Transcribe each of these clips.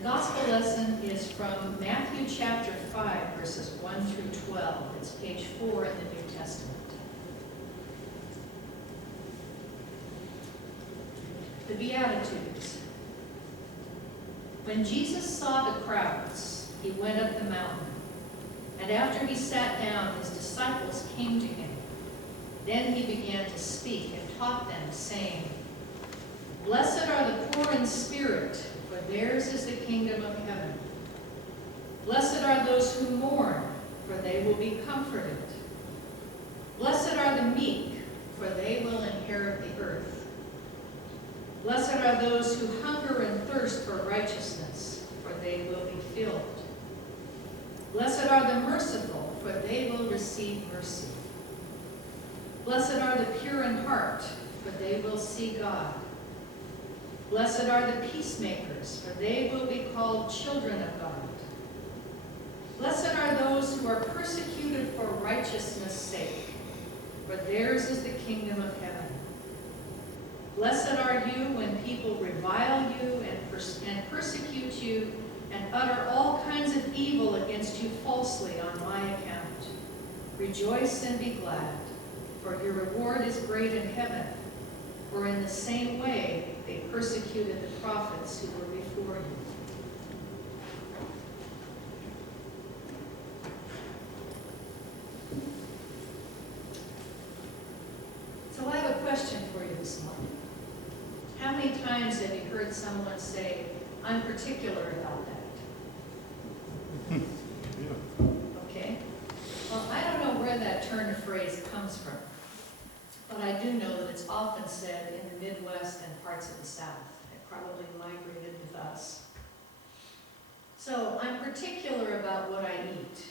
The gospel lesson is from Matthew chapter 5, verses 1 through 12. It's page 4 in the New Testament. The Beatitudes. When Jesus saw the crowds, he went up the mountain. And after he sat down, his disciples came to him. Then he began to speak and taught them, saying, "Blessed are the poor in spirit, for theirs is the kingdom of heaven. Blessed are those who mourn, for they will be comforted. Blessed are the meek, for they will inherit the earth. Blessed are those who hunger and thirst for righteousness, for they will be filled. Blessed are the merciful, for they will receive mercy. Blessed are the pure in heart, for they will see God. Blessed are the peacemakers, for they will be called children of God. Blessed are those who are persecuted for righteousness' sake, for theirs is the kingdom of heaven. Blessed are you when people revile you and persecute you and utter all kinds of evil against you falsely on my account. Rejoice and be glad, for your reward is great in heaven. For in the same way they persecuted the prophets who were before you." So I have a question for you this morning. How many times have you heard someone say, "I'm particular about that"? Okay. Well, I don't know where that turn of phrase comes from, but I do know that it's often said in the Midwest and parts of the South. It probably migrated with us. So, "I'm particular about what I eat,"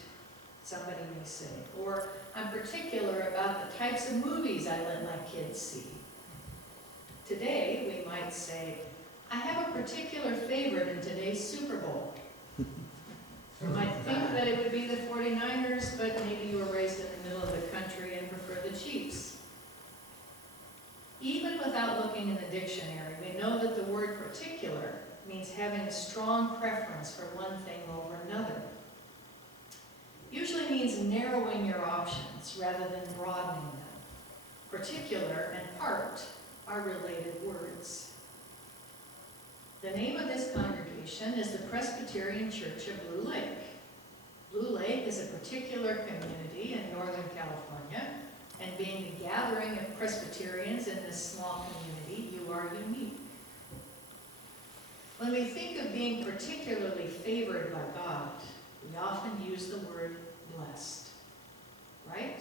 somebody may say. Or, "I'm particular about the types of movies I let my kids see." Today, we might say, "I have a particular favorite in today's Super Bowl." You might think that it would be the 49ers, but maybe you were raised in the middle of the country and prefer the Chiefs. Even without looking in the dictionary, we know that the word particular means having a strong preference for one thing over another. Usually means narrowing your options rather than broadening them. Particular and part are related words. The name of this congregation is the Presbyterian Church of Blue Lake. Blue Lake is a particular community in Northern California, and being the gathering of Presbyterians in this small community, you are unique. When we think of being particularly favored by God, we often use the word blessed, right?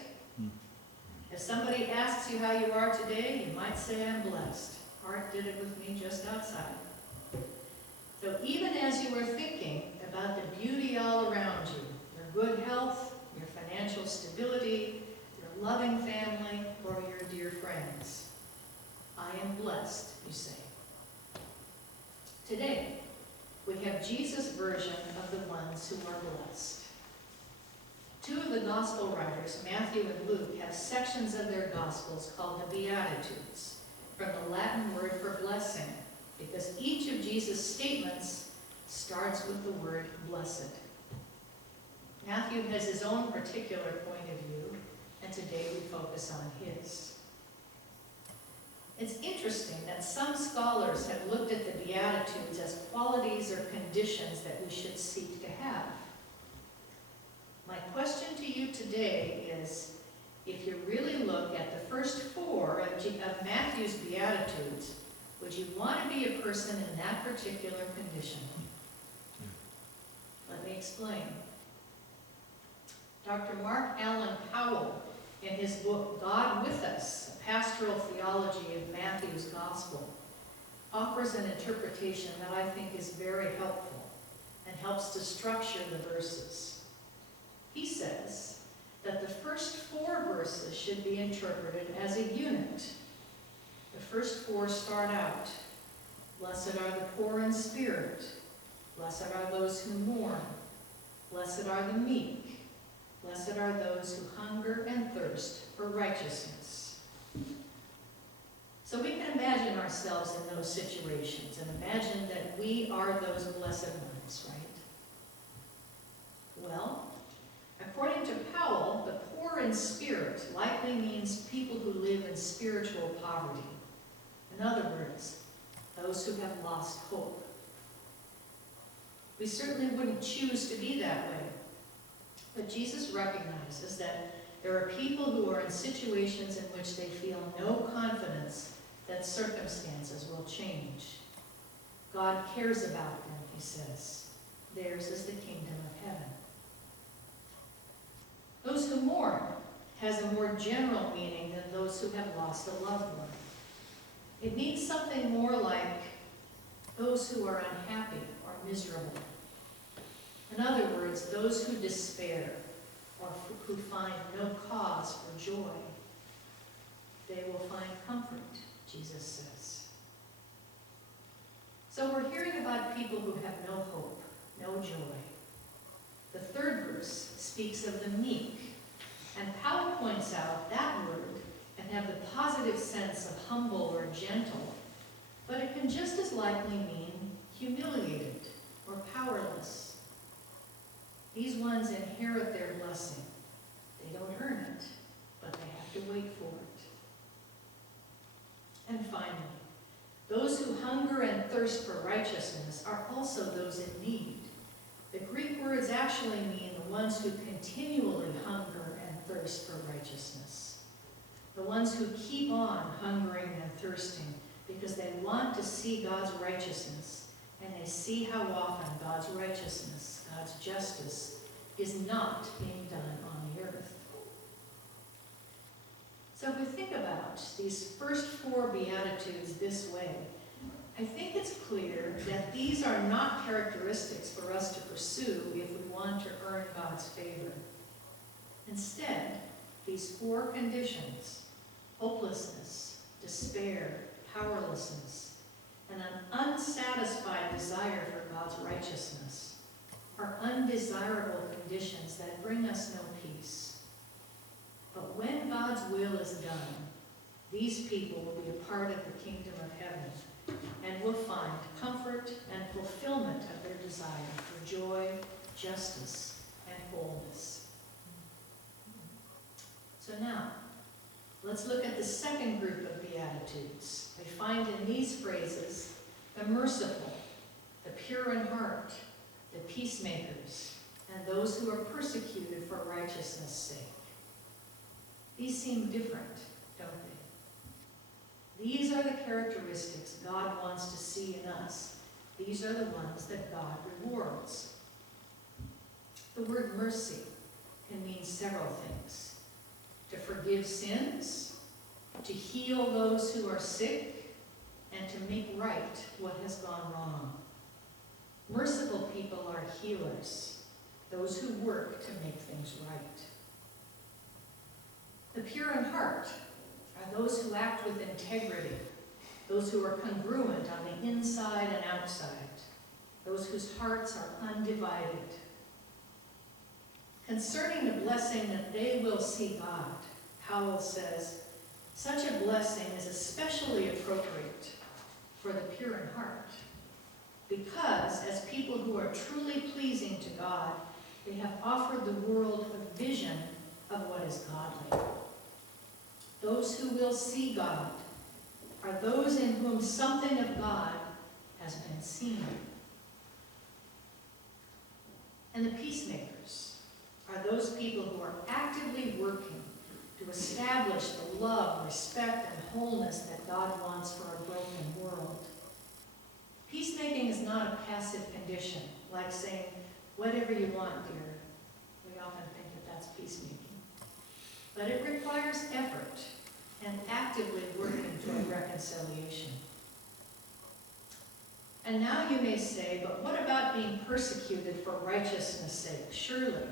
If somebody asks you how you are today, you might say, "I'm blessed." Art did it with me just outside. So even as you are thinking about the beauty all around you, your good health, your financial stability, your loving family, or your dear friends, "I am blessed," you say. Today, we have Jesus' version of the ones who are blessed. Two of the gospel writers, Matthew and Luke, have sections of their gospels called the Beatitudes, from the Latin word for blessing, because each of Jesus' statements starts with the word blessed. Matthew has his own particular point of view, and today we focus on his. It's interesting that some scholars have looked at the Beatitudes as qualities or conditions that we should seek to have. My question to you today is, if you really look at the first four of Matthew's Beatitudes, would you want to be a person in that particular condition? Let me explain. Dr. Mark Allen Powell, in his book, God with Us, a pastoral theology of Matthew's Gospel, offers an interpretation that I think is very helpful and helps to structure the verses. He says that the first four verses should be interpreted as a unit. The first four start out, "Blessed are the poor in spirit. Blessed are those who mourn. Blessed are the meek. Blessed are those who hunger and thirst for righteousness." So we can imagine ourselves in those situations and imagine that we are those blessed ones. lives, right? Well, according to Powell, the poor in spirit likely means people who live in spiritual poverty. In other words, those who have lost hope. We certainly wouldn't choose to be that way. But Jesus recognizes that there are people who are in situations in which they feel no confidence that circumstances will change. God cares about them, he says. Theirs is the kingdom of heaven. Those who mourn has a more general meaning than those who have lost a loved one. It means something more like those who are unhappy or miserable. In other words, those who despair or who find no cause for joy. They will find comfort, Jesus says. So we're hearing about people who have no hope, no joy. The third verse speaks of the meek, and Powell points out that word can have the positive sense of humble or gentle, but it can just as likely mean humiliated or powerless. These ones inherit their blessing. They don't earn it, but they have to wait for it. And finally, those who hunger and thirst for righteousness are also those in need. The Greek words actually mean the ones who continually hunger and thirst for righteousness. The ones who keep on hungering and thirsting because they want to see God's righteousness, and they see how often God's righteousness, God's justice, is not being done on the earth. So if we think about these first 4 Beatitudes this way, I think it's clear that these are not characteristics for us to pursue if we want to earn God's favor. Instead, these 4 conditions, hopelessness, despair, powerlessness, and an unsatisfied desire for God's righteousness, are undesirable conditions that bring us no peace. But when God's will is done, these people will be a part of the kingdom of heaven and will find comfort and fulfillment of their desire for joy, justice, and wholeness. So now, let's look at the second group of Beatitudes. We find in these phrases the merciful, the pure in heart, the peacemakers, and those who are persecuted for righteousness' sake. These seem different, don't they? These are the characteristics God wants to see in us. These are the ones that God rewards. The word mercy can mean several things. To forgive sins, to heal those who are sick, and to make right what has gone wrong. Merciful people are healers, those who work to make things right. The pure in heart are those who act with integrity, those who are congruent on the inside and outside, those whose hearts are undivided. Concerning the blessing that they will see God, Powell says, such a blessing is especially appropriate for the pure in heart, because as people who are truly pleasing to God, they have offered the world a vision of what is godly. Those who will see God are those in whom something of God has been seen. And the peacemakers are those people who are actively working to establish the love, respect, and wholeness that God wants for a broken world. Peacemaking is not a passive condition, like saying, whatever you want, dear. We often think that that's peacemaking. But it requires effort and actively working toward reconciliation. And now you may say, but what about being persecuted for righteousness' sake? Surely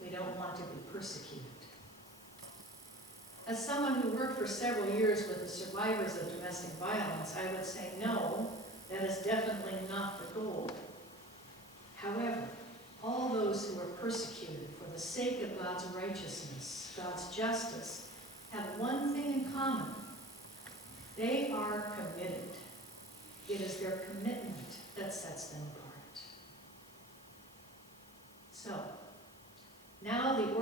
we don't want to be persecuted. As someone who worked for several years with the survivors of domestic violence, I would say no, that is definitely not the goal. However, all those who are persecuted for the sake of God's righteousness, God's justice, have one thing in common. They are committed. It is their commitment that sets them apart.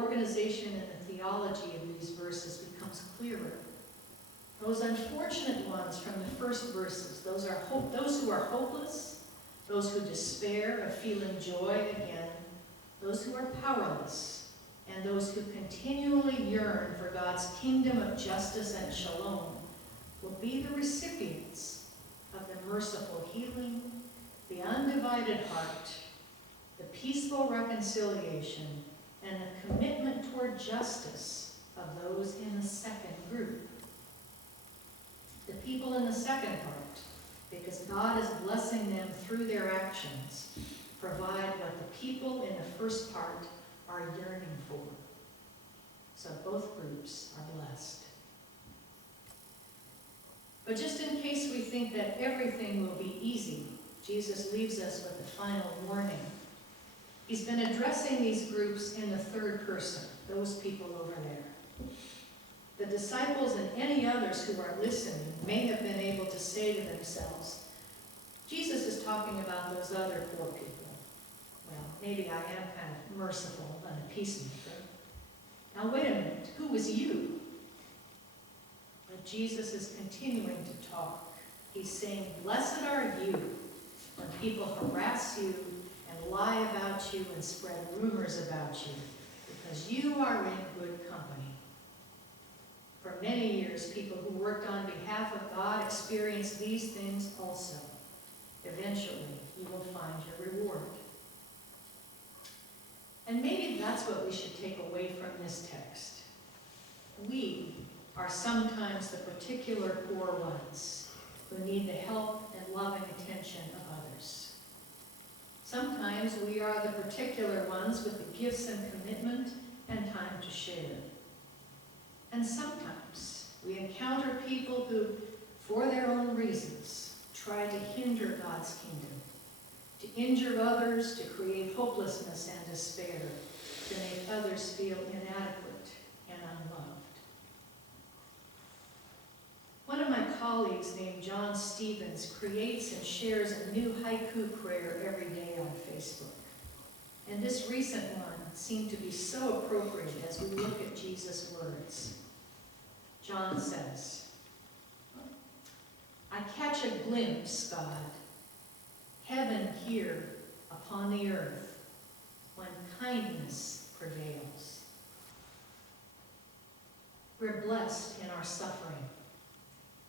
organization and the theology of these verses becomes clearer. Those unfortunate ones from the first verses, those who are hopeless, those who despair of feeling joy again, those who are powerless, and those who continually yearn for God's kingdom of justice and shalom will be the recipients of the merciful healing, the undivided heart, the peaceful reconciliation, and the commitment toward justice of those in the second group. The people in the second part, because God is blessing them through their actions, provide what the people in the first part are yearning for. So both groups are blessed. But just in case we think that everything will be easy, Jesus leaves us with a final warning. He's been addressing these groups in the third person, those people over there. The disciples and any others who are listening may have been able to say to themselves, Jesus is talking about those other poor people. Well, maybe I am kind of merciful and a peacemaker. Now wait a minute, who was you? But Jesus is continuing to talk. He's saying, blessed are you when people harass you and lie about you and spread rumors about you, because you are in good company. For many years, people who worked on behalf of God experienced these things also. Eventually, you will find your reward. And maybe that's what we should take away from this text. We are sometimes the particular poor ones who need the help and loving attention of others. Sometimes we are the particular ones with the gifts and commitment and time to share. And sometimes we encounter people who, for their own reasons, try to hinder God's kingdom, to injure others, to create hopelessness and despair, to make others feel inadequate and unloved. One of my colleagues named John Stevens creates and shares a new haiku prayer every day on Facebook. And this recent one seemed to be so appropriate as we look at Jesus' words. John says, I catch a glimpse, God, heaven here upon the earth, when kindness prevails. We're blessed in our suffering.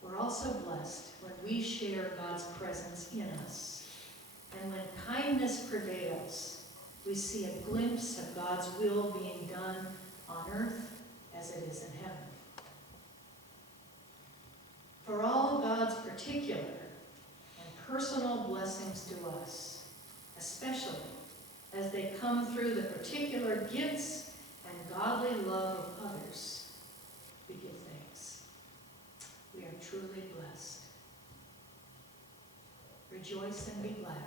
We're also blessed when we share God's presence in us. And when kindness prevails, we see a glimpse of God's will being done on earth as it is in heaven. For all God's particular and personal blessings to us, especially as they come through the particular gifts and godly love of others, we give thanks. We are truly blessed. Rejoice and be glad.